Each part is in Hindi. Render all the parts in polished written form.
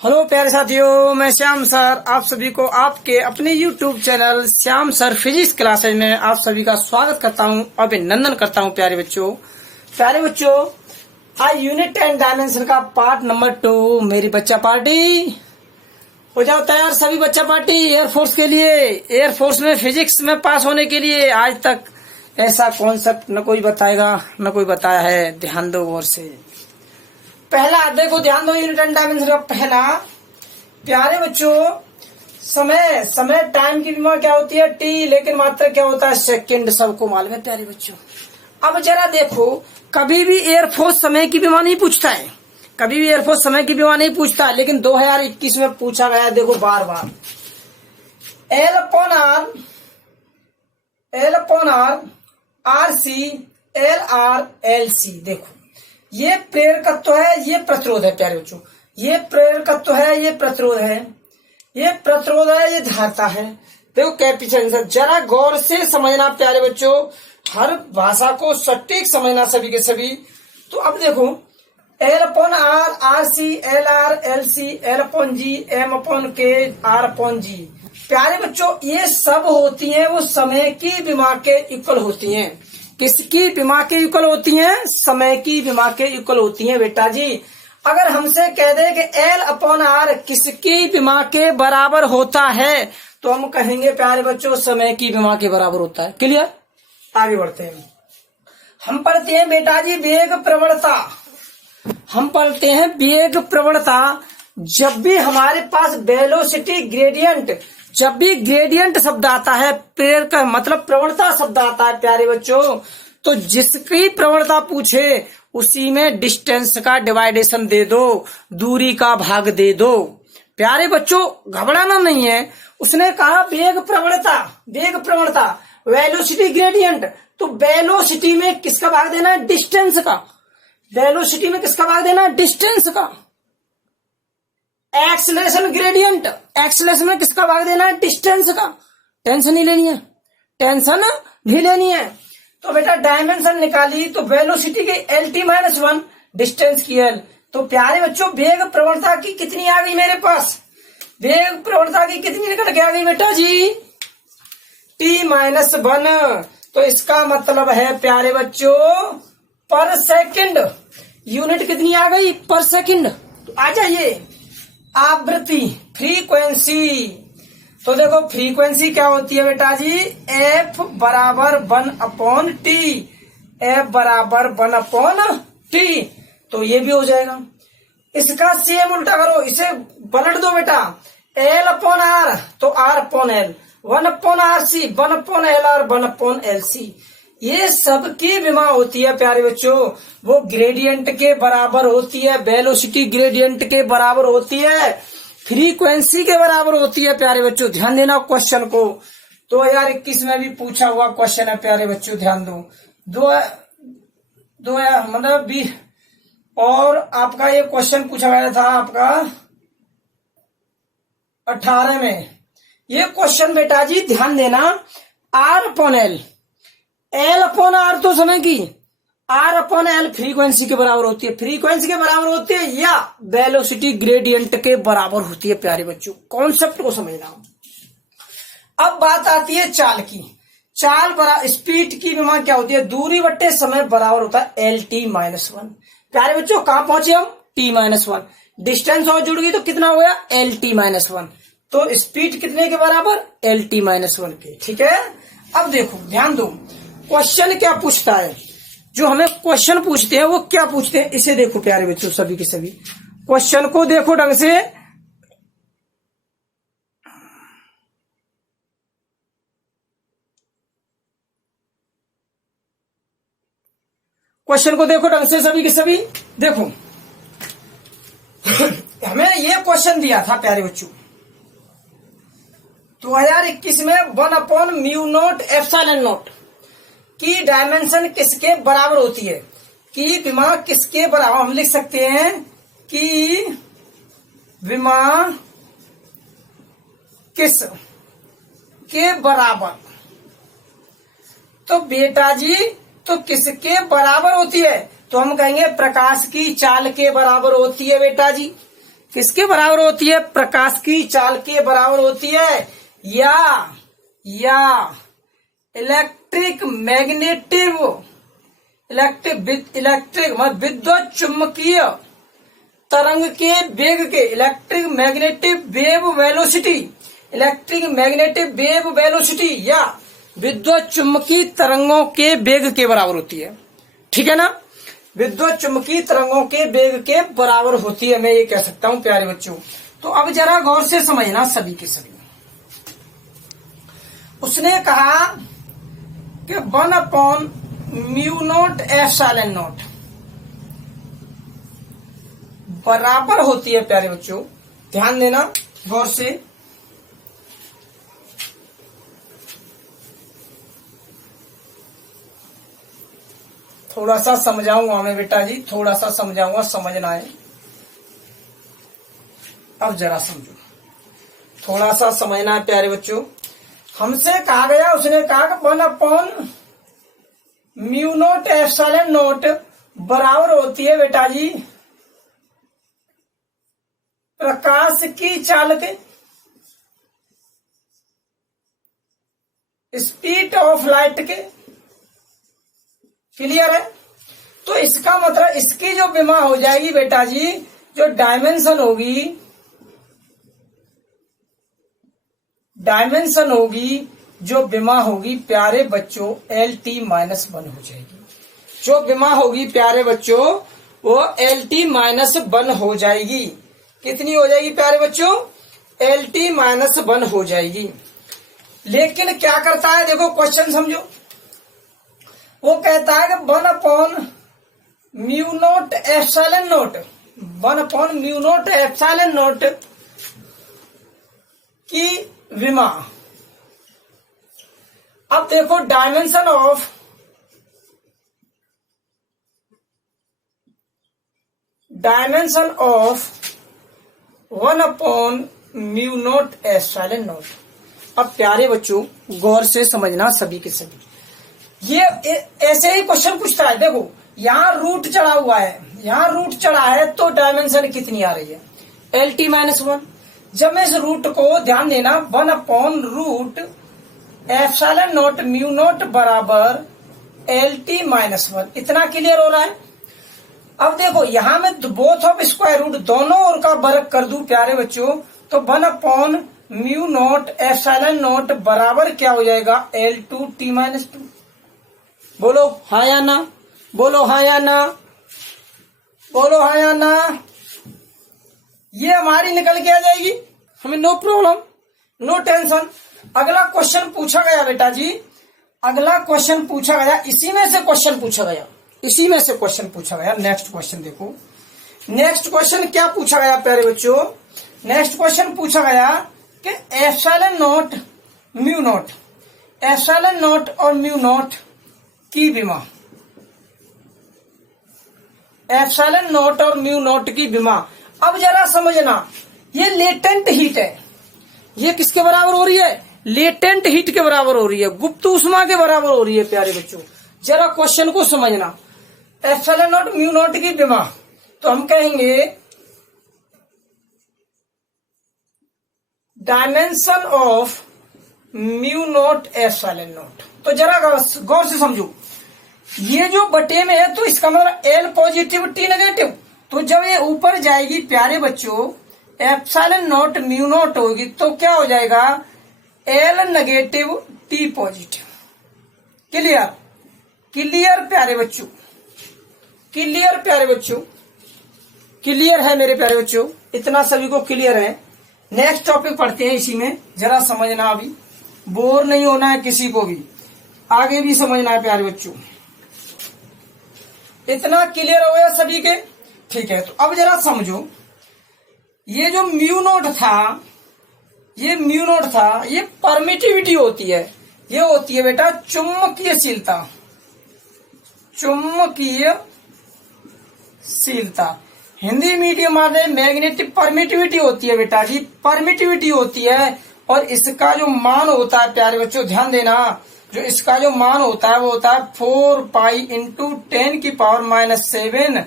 हेलो प्यारे साथियों, मैं श्याम सर आप सभी को आपके अपने YouTube channel Shyam sir physics classes में आप सभी का स्वागत करता हूं, अभिनंदन करता हूं। प्यारे बच्चों आज यूनिट 10 डायमेंशन का पार्ट नंबर 2 मेरी बच्चा पार्टी हो जाओ तैयार। सभी बच्चा पार्टी एयरफोर्स के लिए, एयरफोर्स में फिजिक्स में पास होने के लिए आज तक ऐसा कॉन्सेप्ट न कोई बताएगा न कोई बताया है। ध्यान दो गौर से। पहला देखो, ध्यान दो, यूनिट 10 डायमेंशन का पहला। प्यारे बच्चों समय टाइम की विमा क्या होती है टी, लेकिन मात्रा क्या होता है सेकंड, सबको मालूम है प्यारे बच्चों। अब जरा देखो, कभी भी एयरफोर्स समय की विमा नहीं पूछता है, कभी भी एयरफोर्स समय की विमा नहीं पूछता है, लेकिन 2021 में पूछा गया है। देखो बार बार L upon R R C L R L C. देखो ये प्रेरकत्व है, ये प्रतिरोध है प्यारे बच्चों। ये प्रेरकत्व है, ये प्रतिरोध है, ये प्रतिरोध है, ये धारता है। देखो कैपेसिटेंस, जरा गौर से समझना प्यारे बच्चों, हर भाषा को सटीक समझना सभी के सभी। तो अब देखो L upon R R C L R L C L upon G M upon K R upon G. प्यारे बच्चों ये सब होती हैं वो समय की विमा के इक्वल होती हैं। किसकी विमा के इक्वल होती हैं? समय की विमा के इक्वल होती हैं बेटा जी। अगर हमसे कह दे कि एल अपॉन आर किसकी विमा के बराबर होता है, तो हम कहेंगे प्यारे बच्चों समय की विमा के बराबर होता है। क्लियर? आगे बढ़ते हैं। हम पढ़ते हैं बेटा जी वेग प्रवणता। हम पढ़ते हैं वेग प्रवणता। जब भी हमारे पास वेलोसिटी ग्रेडियंट, जब भी ग्रेडियंट शब्द आता है, प्रेरक मतलब प्रवणता शब्द आता है प्यारे बच्चों, तो जिसकी प्रवणता पूछे उसी में डिस्टेंस का डिवाइडेशन दे दो, दूरी का भाग दे दो। प्यारे बच्चों घबराना नहीं है। उसने कहा वेग प्रवणता वेलोसिटी ग्रेडियंट, तो वेलोसिटी में किसका भाग देना है? डिस्टेंस का। वेलोसिटी में किसका भाग देना है? डिस्टेंस का। एक्सेलरेशन ग्रेडियंट, एक्सेलरेशन में किसका भाग देना है? डिस्टेंस का। टेंशन नहीं लेनी है, टेंशन नहीं लेनी है। तो बेटा डायमेंशन निकाली तो वेलोसिटी की LT-1, डिस्टेंस की L। तो प्यारे बच्चों वेग प्रवणता की कितनी आ गई मेरे पास? वेग प्रवणता की कितनी निकल के आ गई बेटा जी? T-1। तो इसका मतलब है प्यारे बच्चों पर सेकंड। यूनिट कितनी आ गई? पर सेकंड। तो आ जाइए आवृत्ति, फ्रीक्वेंसी। तो देखो फ्रीक्वेंसी क्या होती है बेटा जी? F बराबर 1/T, F बराबर 1/T। तो ये भी हो जाएगा। इसका सेम उल्टा करो, इसे पलट दो बेटा। L अपॉन आर तो R upon L, 1/RC 1/LR 1/LC। ये सबकी विमा होती है प्यारे बच्चों, वो ग्रेडियंट के बराबर होती है, वेलोसिटी ग्रेडियंट के बराबर होती है, फ्रीक्वेंसी के बराबर होती है प्यारे बच्चों। ध्यान देना क्वेश्चन को। 2021 में भी पूछा हुआ क्वेश्चन है प्यारे बच्चों, ध्यान दो। मतलब भी, और आपका ये क्वेश्चन पूछा गया था आपका 18 में। ये क्वेश्चन बेटा जी ध्यान देना, R upon L, L upon R तो समय की, R अपॉन L फ्रीक्वेंसी के बराबर होती है। फ्रीक्वेंसी के बराबर होती है या वेलोसिटी ग्रेडियंट के बराबर होती है प्यारे बच्चों। कॉन्सेप्ट को समझना। अब बात आती है चाल की। चाल बराबर स्पीड की विमा क्या होती है? दूरी बट्टे समय बराबर होता है LT-1। प्यारे बच्चों कहां पहुंचे हम? T-1। डिस्टेंस और जुड़ गई तो कितना हो गया? LT-1। तो स्पीड कितने के बराबर? LT-1 के। ठीक है। अब देखो ध्यान दो, क्वेश्चन क्या पूछता है। जो हमें क्वेश्चन पूछते हैं वो क्या पूछते हैं, इसे देखो प्यारे बच्चों। सभी के सभी क्वेश्चन को देखो ढंग से। क्वेश्चन को देखो ढंग से सभी के सभी। देखो हमें ये क्वेश्चन दिया था प्यारे बच्चों 2021 में 1/μ0 की डायमेंशन किसके बराबर होती है? की विमा किसके बराबर? हम लिख सकते हैं कि विमा किस के बराबर। तो बेटा जी तो किसके बराबर होती है? तो हम कहेंगे प्रकाश की चाल के बराबर होती है बेटा जी। किसके बराबर होती है? प्रकाश की चाल के बराबर होती है, या इलेक्ट्रिक विद्युत चुम्बकीय तरंग के वेग के, इलेक्ट्रिक मैग्नेटिक वेव वेलोसिटी या विद्युत चुम्बकीय तरंगों के वेग के बराबर होती है। ठीक है ना, विद्युत चुम्बकीय तरंगों के वेग के बराबर होती है, मैं ये कह सकता हूं प्यारे बच्चों। तो अब जरा गौर से समझना सभी के सभी। उसने कहा कि 1/μ0 ε0 बराबर होती है प्यारे बच्चों, ध्यान देना गौर से। थोड़ा सा समझाऊंगा मैं बेटा जी, थोड़ा सा समझाऊंगा, समझना है। अब जरा समझो, थोड़ा सा समझना है प्यारे बच्चों। हमसे कहा गया, उसने कहा कि 1/μ0 ε0 बराबर होती है बेटा जी प्रकाश की चाल के, स्पीड ऑफ लाइट के। क्लियर है? तो इसका मतलब इसकी जो विमा हो जाएगी बेटा जी, जो डायमेंशन होगी, जो विमा होगी प्यारे बच्चों LT-1 हो जाएगी। जो विमा होगी प्यारे बच्चों वो LT-1 हो जाएगी। कितनी हो जाएगी प्यारे बच्चों? LT-1 हो जाएगी। लेकिन क्या करता है, देखो क्वेश्चन समझो। वो कहता है कि 1/μ0 ε0 1/μ0 ε0 की विमा। अब देखो डायमेंशन ऑफ डायमेंशन ऑफ 1/μ0 ε0। अब प्यारे बच्चों गौर से समझना सभी के सभी, ये ऐसे ही क्वेश्चन पूछता है। देखो यहाँ रूट चढ़ा हुआ है, यहाँ रूट चढ़ा है तो डायमेंशन कितनी आ रही है? LT-1। जब मैं इस रूट को ध्यान देना 1/√ε0 μ0 बराबर LT-1, इतना क्लियर हो रहा है। अब देखो यहाँ में बोथ ऑफ स्क्वायर रूट दोनों ओर का वर्ग कर दूं प्यारे बच्चों, तो 1/μ0 ε0 बराबर क्या हो जाएगा? L2T-2। बोलो हाँ या ना, बोलो हाँ या ना, बोलो हाँ या ना। ये हमारी निकल के आ जाएगी, हमें नो प्रॉब्लम, नो टेंशन। अगला क्वेश्चन पूछा गया बेटा जी, अगला क्वेश्चन पूछा गया, इसी में से क्वेश्चन पूछा गया, इसी में से क्वेश्चन पूछा गया। नेक्स्ट क्वेश्चन देखो, नेक्स्ट क्वेश्चन क्या पूछा गया प्यारे बच्चों? नेक्स्ट क्वेश्चन पूछा गया कि ε0 μ0, ε0 और μ0 की विमा, ε0 और μ0 की विमा। अब जरा समझना, ये लेटेंट हीट है, ये किसके बराबर हो रही है? लेटेंट हीट के बराबर हो रही है, गुप्त ऊष्मा के बराबर हो रही है प्यारे बच्चों। जरा क्वेश्चन को समझना, ε0 μ0 की विमा, तो हम कहेंगे डायमेंशन ऑफ μ0 ε0। तो जरा गौर से समझो, ये जो बटे में है तो इसका मतलब L पॉजिटिव T नेगेटिव, तो जब ये ऊपर जाएगी प्यारे बच्चों ε0 μ0 होगी तो क्या हो जाएगा? L negative T positive. Clear? Clear प्यारे बच्चों, क्लियर प्यारे बच्चों, क्लियर है मेरे प्यारे बच्चों? इतना सभी को क्लियर है? नेक्स्ट टॉपिक पढ़ते हैं, इसी में जरा समझना, अभी बोर नहीं होना है किसी को भी, आगे भी समझना है प्यारे बच्चों। इतना क्लियर हो गया सभी के? ठीक है, तो अब जरा समझो, ये जो μ0 था, ये μ0 था, ये परमिटिविटी होती है, ये होती है बेटा चुंबकीयशीलता, चुंबकीयशीलता। हिंदी मीडियम में मैग्नेटिक परमिटिविटी होती है बेटा जी, परमिटिविटी होती है। और इसका जो मान होता है प्यारे बच्चों ध्यान देना, जो इसका जो मान होता है वो होता है 4 पाई इंटू 10⁻⁻⁷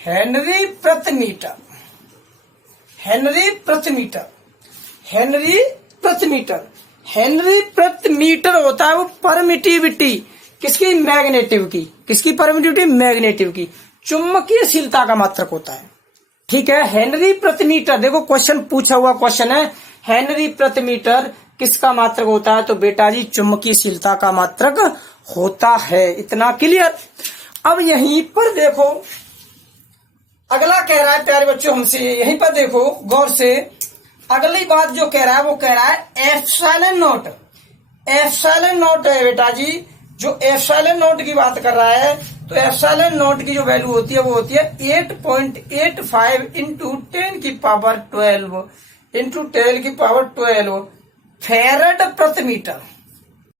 हेनरी प्रति मीटर। हेनरी प्रति मीटर। हेनरी प्रति मीटर, हेनरी प्रति मीटर होता है वो परमिटिविटी किसकी, मैग्नेटिव की। किसकी परमिटिविटी, मैग्नेटिव की। चुंबकीयशीलता का मात्रक होता है। ठीक है, हेनरी प्रति मीटर। देखो क्वेश्चन पूछा हुआ क्वेश्चन है, हेनरी प्रति मीटर किसका मात्रक होता है, तो बेटा जी चुंबकीयशीलता का मात्रक होता है। इतना क्लियर। अब यहीं पर देखो अगला कह रहा है प्यारे बच्चों हमसे, यहीं पर देखो गौर से, अगली बात जो कह रहा है वो कह रहा है एप्सिलॉन नॉट। एप्सिलॉन नॉट है बेटा जी, जो एप्सिलॉन नॉट की बात कर रहा है, तो एप्सिलॉन नॉट की जो वैल्यू होती है वो होती है 8.85 इंटू 10 की पावर 12 इंटू 10 की पावर 12 फैरड प्रति मीटर।